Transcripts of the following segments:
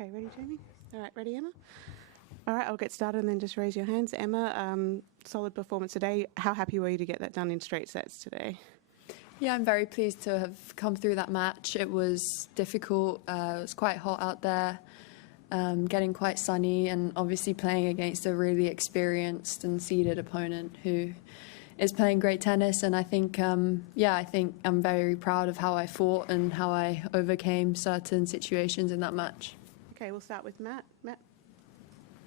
Okay, ready, Jamie? All right, ready, Emma? All right, I'll get started and then just raise your hands. Emma, solid performance today. How happy were you to get that done in straight sets today? Yeah, I'm very pleased to have come through that match. It was difficult. It was quite hot out there, getting quite sunny, and obviously playing against a really experienced and seeded opponent who is playing great tennis. And I think, I think I'm very proud of how I fought and how I overcame certain situations in that match. Okay, we'll start with Matt. Matt?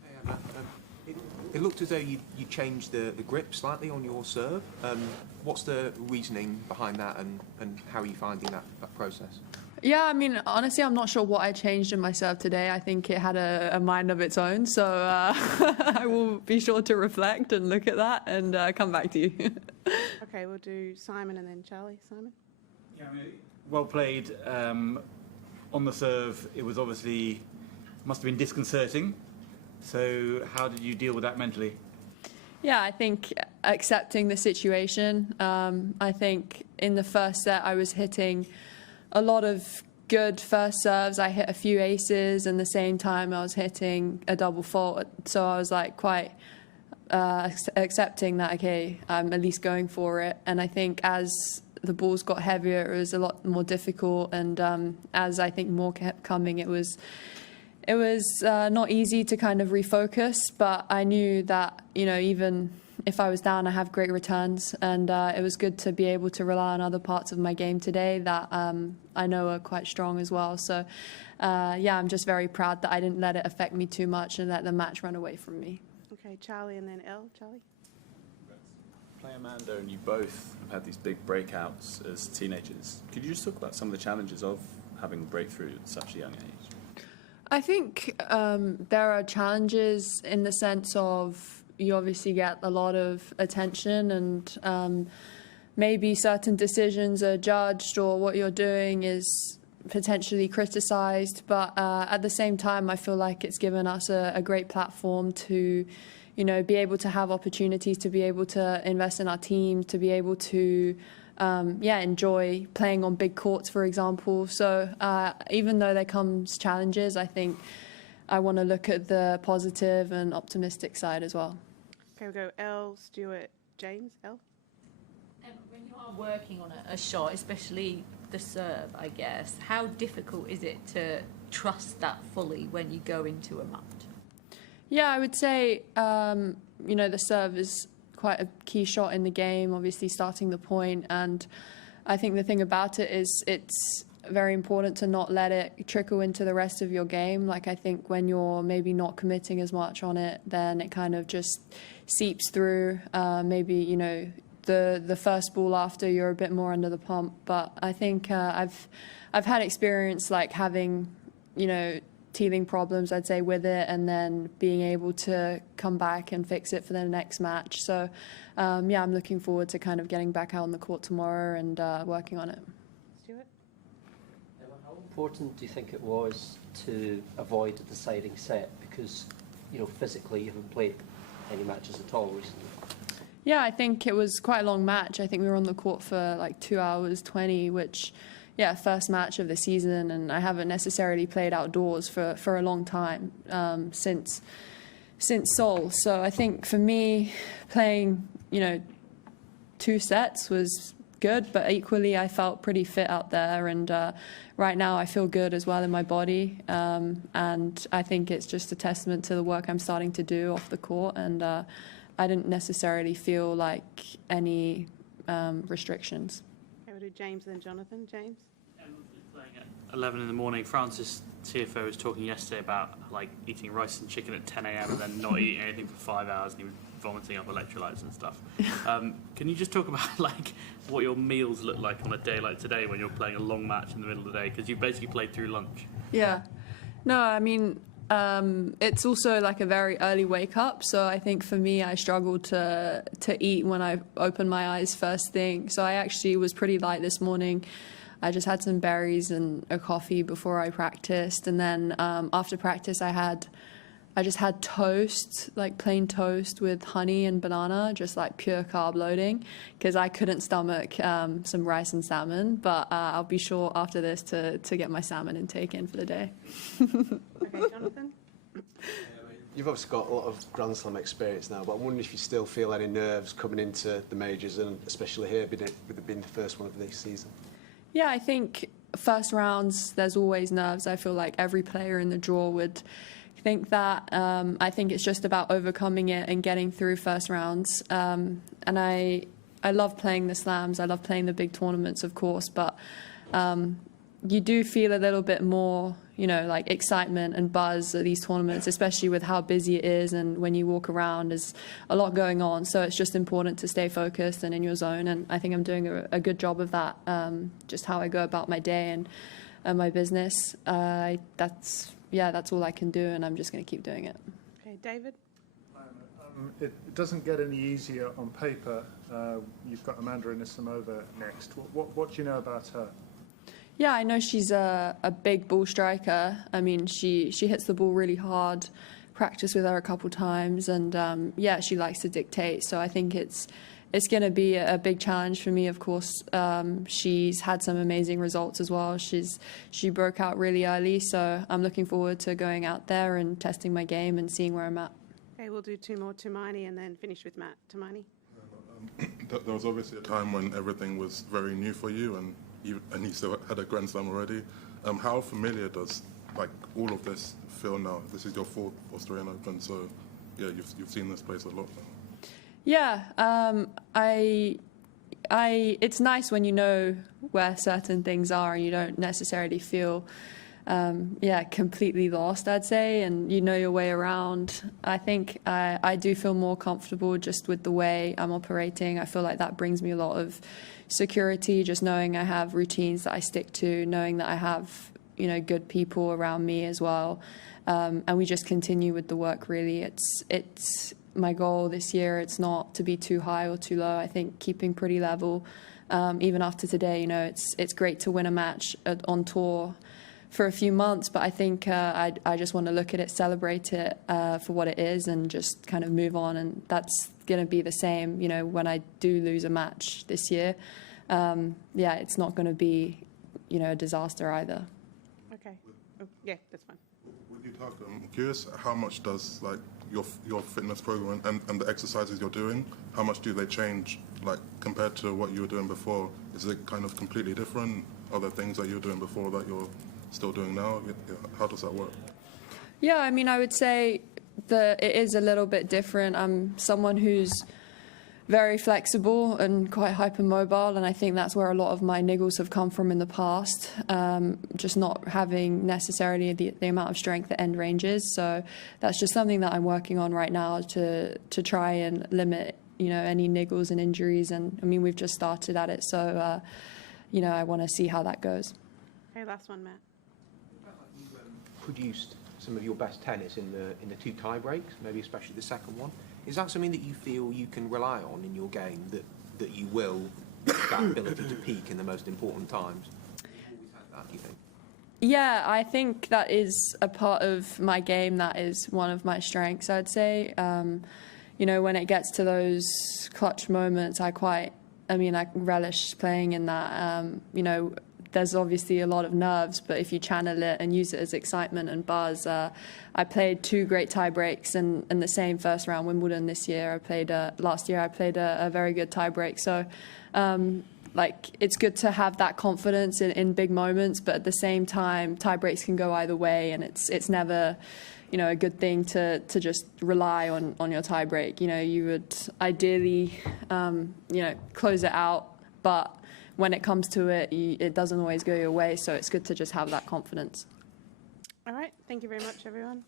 Hey, Emma. It looked as though you changed the grip slightly on your serve. What's the reasoning behind that, and how are you finding that process? Yeah, I mean, honestly, I'm not sure what I changed in my serve today. I think it had a mind of its own, so I will be sure to reflect and look at that and come back to you. Okay, we'll do Simon and then Charlie. Simon? Yeah, I mean, well played. On the serve, it was obviously, must have been disconcerting. So how did you deal with that mentally? Yeah, I think accepting the situation. I think in the first set I was hitting a lot of good first serves. I hit a few aces, and at the same time I was hitting a double fault. So I was like quite accepting that, okay, I'm at least going for it. And I think as the balls got heavier, it was a lot more difficult. And as I think more kept coming, it was not easy to kind of refocus, but I knew that, you know, even if I was down, I have great returns, and it was good to be able to rely on other parts of my game today that I know are quite strong as well. So, I'm just very proud that I didn't let it affect me too much and let the match run away from me. Okay, Charlie and then Elle. Charlie? Play Amanda and you both have had these big breakouts as teenagers. Could you just talk about some of the challenges of having a breakthrough at such a young age? I think there are challenges in the sense of you obviously get a lot of attention, and maybe certain decisions are judged, or what you're doing is potentially criticized. But at the same time, I feel like it's given us a great platform to, you know, be able to have opportunities, to be able to invest in our team, to be able to enjoy playing on big courts, for example. So even though there comes challenges, I think I want to look at the positive and optimistic side as well. Okay, we'll go Elle, Stuart, James. Elle? When you are working on a shot, especially the serve, I guess, how difficult is it to trust that fully when you go into a match? Yeah, I would say, the serve is quite a key shot in the game, obviously starting the point. And I think the thing about it is it's very important to not let it trickle into the rest of your game. Like, I think when you're maybe not committing as much on it, then it kind of just seeps through. Maybe, you know, the first ball after you're a bit more under the pump. But I think I've had experience like having, you know, teething problems, I'd say, with it, and then being able to come back and fix it for the next match. So, I'm looking forward to kind of getting back out on the court tomorrow and working on it. Stuart? How important do you think it was to avoid a deciding set? Because, you know, physically you haven't played any matches at all recently. Yeah, I think it was quite a long match. I think we were on the court for like 2 hours 20, which, first match of the season, and I haven't necessarily played outdoors for a long time, since Seoul. So I think for me, playing, 2 sets was good, but equally I felt pretty fit out there, and right now I feel good as well in my body, and I think it's just a testament to the work I'm starting to do off the court, and I didn't necessarily feel like any restrictions. Okay, we'll do James and then Jonathan. James? Playing at 11 in the morning. Francis CFO was talking yesterday about like eating rice and chicken at 10 a.m. and then not eating anything for 5 hours, and he was vomiting up electrolytes and stuff. Can you just talk about like what your meals look like on a day like today when you're playing a long match in the middle of the day, because you basically played through lunch? Yeah. No, I mean, it's also like a very early wake up, so I think for me I struggled to eat when I opened my eyes first thing. So I actually was pretty light this morning. I just had some berries and a coffee before I practiced, and then after practice I had I just had toast, like plain toast with honey and banana, just like pure carb loading, because I couldn't stomach some rice and salmon. But I'll be sure after this to get my salmon intake in for the day. Okay, Jonathan? You've obviously got a lot of Grand Slam experience now, but I'm wondering if you still feel any nerves coming into the majors, and especially here, with it being the first one of this season. Yeah, I think first rounds, there's always nerves. I feel like every player in the draw would think that. I think it's just about overcoming it and getting through first rounds. And I love playing the slams. I love playing the big tournaments, of course, but you do feel a little bit more, like excitement and buzz at these tournaments, especially with how busy it is, and when you walk around, there's a lot going on. So it's just important to stay focused and in your zone, and I think I'm doing a good job of that, just how I go about my day and my business. That's all I can do, and I'm just going to keep doing it. Okay, David? It doesn't get any easier on paper. You've got Amanda Anisimova next. What do you know about her? Yeah, I know she's a big ball striker. I mean, she hits the ball really hard. Practiced with her a couple times, and she likes to dictate. So I think it's going to be a big challenge for me. Of course, she's had some amazing results as well. She broke out really early, so I'm looking forward to going out there and testing my game and seeing where I'm at. Okay, we'll do two more, Tumaini, and then finish with Matt. Tumaini? There was obviously a time when everything was very new for you, and you still had a Grand Slam already. How familiar does all of this feel now? This is your fourth Australian Open, so yeah, you've seen this place a lot now. Yeah, it's nice when you know where certain things are and you don't necessarily feel completely lost, I'd say, and you know your way around. I think I do feel more comfortable just with the way I'm operating. I feel like that brings me a lot of security, just knowing I have routines that I stick to, knowing that I have, good people around me as well. And we just continue with the work, really. It's my goal this year. It's not to be too high or too low. I think keeping pretty level, even after today, it's great to win a match on tour for a few months, but I think I just want to look at it, celebrate it for what it is, and just kind of move on. And that's going to be the same, when I do lose a match this year. It's not going to be, a disaster either. Okay. Oh, yeah, that's fine. Would you talk? I'm curious, how much does your fitness program and the exercises you're doing, how much do they change, compared to what you were doing before? Is it kind of completely different? Are there things that you were doing before that you're still doing now? Yeah, how does that work? Yeah, I mean, I would say that it is a little bit different. I'm someone who's very flexible and quite hypermobile, and I think that's where a lot of my niggles have come from in the past, just not having necessarily the amount of strength at end ranges. So that's just something that I'm working on right now to try and limit, any niggles and injuries. And I mean, we've just started at it, so I want to see how that goes. Okay, last one, Matt. Produced some of your best tennis in the two tie breaks, maybe especially the second one. Is that something that you feel you can rely on in your game, that you will have that ability to peak in the most important times? Have you always had that, do you think? Yeah, I think that is a part of my game. That is one of my strengths, I'd say. When it gets to those clutch moments, I relish playing in that. There's obviously a lot of nerves, but if you channel it and use it as excitement and buzz, I played 2 great tie breaks in the same first round Wimbledon this year. Last year I played a very good tie break. So, it's good to have that confidence in big moments, but at the same time, tie breaks can go either way, and it's never, a good thing to just rely on your tie break. You would ideally, close it out, but when it comes to it, it doesn't always go your way, so it's good to just have that confidence. All right, thank you very much, everyone.